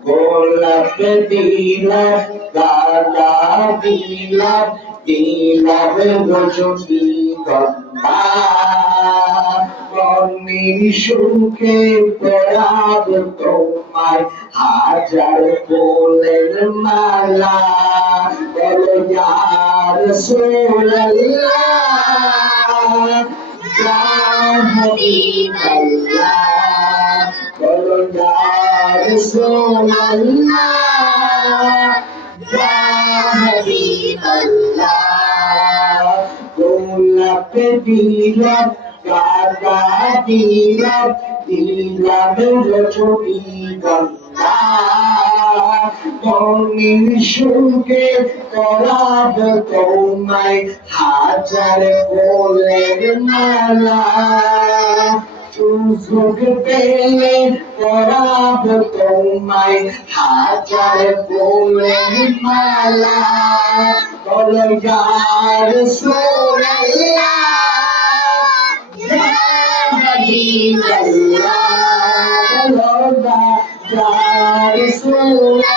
গোলাপ দিলাম গাঁদা দিলাম দিলাম রজনীগন্ধা মনের সুখে পরাব তোমায় হাজার ফুলের মালা বলো ইয়া রাসূলুল্লাহ ইয়া হাবিবাল্লাহ বলো ইয়া রাসূলুল্লাহ ইয়া হাবিবাল্লাহ গোলাপ দিলাম গাঁদা দিলাম দিলাম রজনীগন্ধা মনের সুখে পরাব তোমায় হাজার ফুলের মালা সুযোগ পেলে পরাব তোমায় হাজার ফুলের মালা বলো ইয়া রাসূলুল্লাহ ইয়া হাবিবাল্লাহ বলো ইয়া রাসূলুল্লাহ